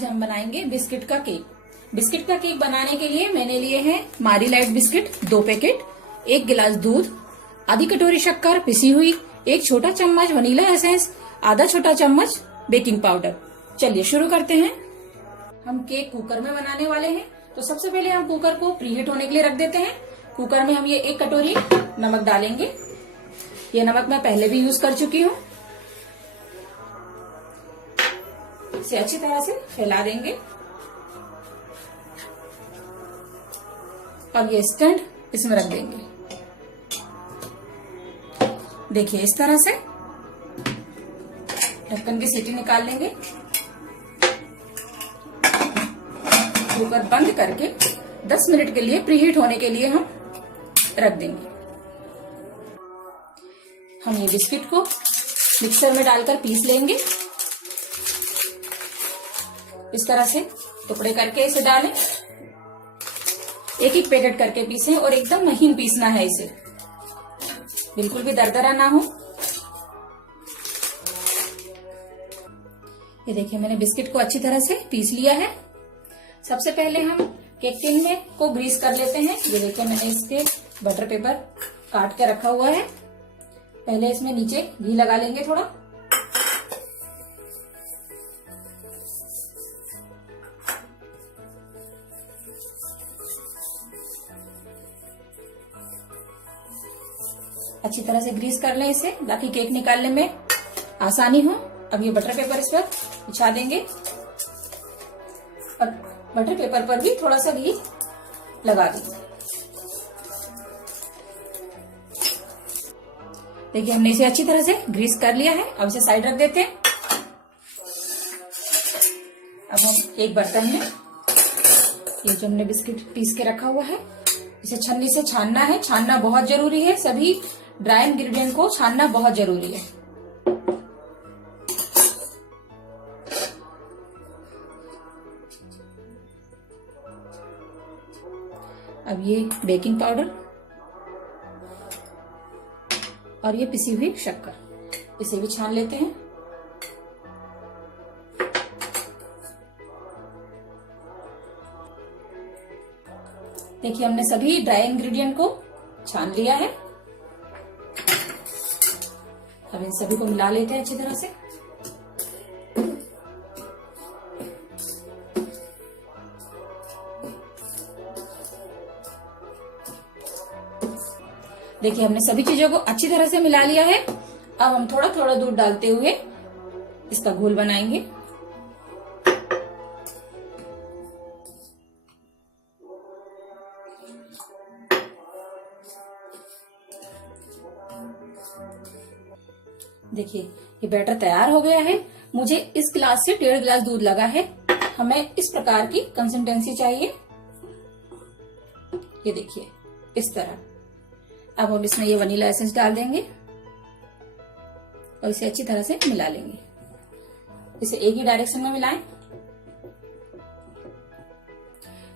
आज हम बनाएंगे बिस्किट का केक। बिस्किट का केक बनाने के लिए मैंने लिए हैं मारी लाइट बिस्किट 2 पैकेट, 1 गिलास दूध, आधी कटोरी शक्कर पिसी हुई, 1 छोटा चम्मच वनीला एसेंस, आधा छोटा चम्मच बेकिंग पाउडर। चलिए शुरू करते हैं। हम केक कुकर में बनाने वाले हैं, तो सबसे पहले हम कुकर को प्रीहीट होने के लिए रख देते हैं। कुकर में हम ये 1 कटोरी नमक डालेंगे। ये नमक मैं पहले भी यूज कर चुकी हूँ। इसे अच्छी तरह से फैला देंगे और ये स्टैंड इसमें रख देंगे। देखिए इस तरह से ढक्कन की सीटी निकाल लेंगे। कुकर बंद करके 10 मिनट के लिए प्रीहीट होने के लिए हम रख देंगे। हम ये बिस्किट को मिक्सर में डालकर पीस लेंगे। इस तरह से टुकड़े करके इसे डालें, एक एक पैकेट करके पीसें और एकदम महीन पीसना है इसे, बिल्कुल भी दरदरा ना हो। ये देखिए मैंने बिस्किट को अच्छी तरह से पीस लिया है। सबसे पहले हम केक टिन में को ग्रीस कर लेते हैं। ये देखिए मैंने इसके बटर पेपर काट के रखा हुआ है। पहले इसमें नीचे घी लगा लेंगे थोड़ा। अच्छी तरह से ग्रीस कर लें इसे, ताकि केक निकालने में आसानी हो। अब ये बटर पेपर इस पर बिछा देंगे और बटर पेपर पर भी थोड़ा सा घी लगा देंगे। देखिए हमने इसे अच्छी तरह से ग्रीस कर लिया है। अब इसे साइड रख देते हैं। अब हम एक बर्तन में ये जो हमने बिस्किट पीस के रखा हुआ है, इसे छन्नी से छानना है। छानना बहुत जरूरी है, सभी ड्राई इंग्रेडिएंट को छानना बहुत जरूरी है। अब ये बेकिंग पाउडर और ये पिसी हुई शक्कर, इसे भी छान लेते हैं। देखिए हमने सभी ड्राई इंग्रेडिएंट को छान लिया है। अब इन सभी को मिला लेते हैं अच्छी तरह से। देखिए हमने सभी चीजों को अच्छी तरह से मिला लिया है। अब हम थोड़ा थोड़ा दूध डालते हुए इसका घोल बनाएंगे। देखिए ये बैटर तैयार हो गया है। मुझे इस गिलास से 1.5 गिलास दूध लगा है। हमें इस प्रकार की कंसिस्टेंसी चाहिए। ये देखिए इस तरह। अब हम इसमें ये वनीला एसेंस डाल देंगे और इसे अच्छी तरह से मिला लेंगे। इसे एक ही डायरेक्शन में मिलाएं।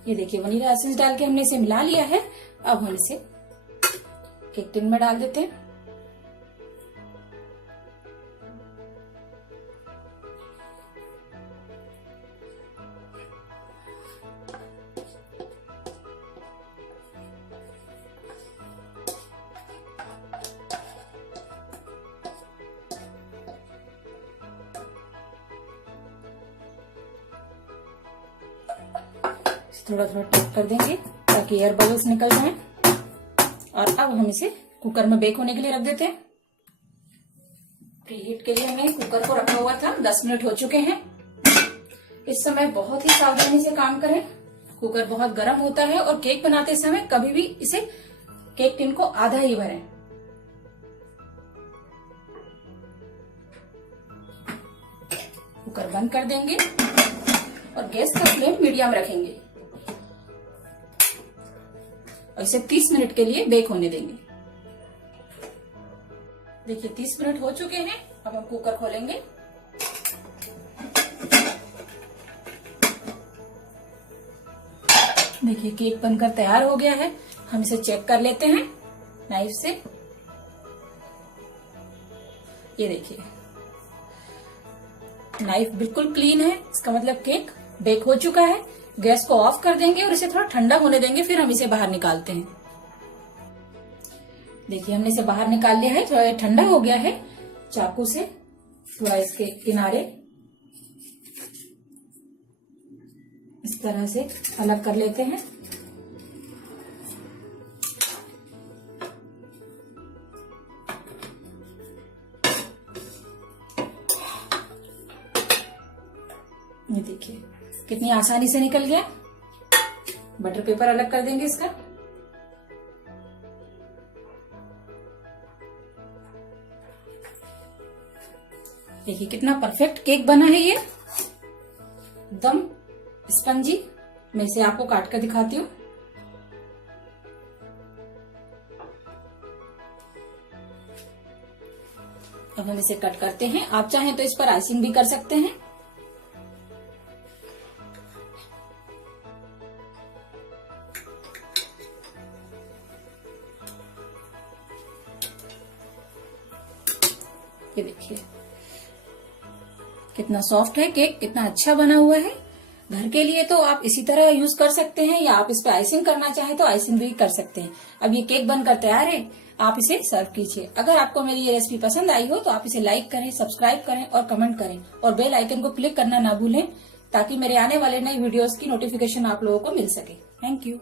ये देखिए वनीला एसेंस डाल के हमने इसे मिला लिया है। अब हम इसे केक टिन में डाल देते हैं। थोड़ा थोड़ा टैप कर देंगे ताकि एयर बबल्स निकल जाएं। और अब हम इसे कुकर में बेक होने के लिए रख देते हैं। प्रीहीट के लिए हमने कुकर को रखा हुआ था। 10 मिनट हो चुके हैं। इस समय बहुत ही सावधानी से काम करें। कुकर बहुत गर्म होता है और केक बनाते समय कभी भी इसे केक टिन को आधा ही भरें। कुकर बंद कर देंगे और गैस का फ्लेम मीडियम रखेंगे और इसे 30 मिनट के लिए बेक होने देंगे। देखिए 30 मिनट हो चुके हैं। अब हम कुकर खोलेंगे। देखिए केक बनकर तैयार हो गया है। हम इसे चेक कर लेते हैं नाइफ से। ये देखिए नाइफ बिल्कुल क्लीन है, इसका मतलब केक बेक हो चुका है। गैस को ऑफ कर देंगे और इसे थोड़ा ठंडा होने देंगे, फिर हम इसे बाहर निकालते हैं। देखिए हमने इसे बाहर निकाल लिया है, थोड़ा ठंडा हो गया है। चाकू से थोड़ा इसके किनारे इस तरह से अलग कर लेते हैं। ये देखिए कितनी आसानी से निकल गया। बटर पेपर अलग कर देंगे इसका। देखिए कितना परफेक्ट केक बना है ये, एकदम स्पंजी। मैं इसे आपको काट कर दिखाती हूँ। अब हम इसे कट करते हैं। आप चाहें तो इस पर आइसिंग भी कर सकते हैं। ये देखिए कितना सॉफ्ट है केक, कितना अच्छा बना हुआ है। घर के लिए तो आप इसी तरह यूज कर सकते हैं, या आप इस पे आइसिंग करना चाहें तो आइसिंग भी कर सकते हैं। अब ये केक बनकर तैयार है, आप इसे सर्व कीजिए। अगर आपको मेरी ये रेसिपी पसंद आई हो तो आप इसे लाइक करें, सब्सक्राइब करें और कमेंट करें, और बेल आइकन को क्लिक करना ना भूलें, ताकि मेरे आने वाले नए वीडियोस की नोटिफिकेशन आप लोगों को मिल सके। Thank you.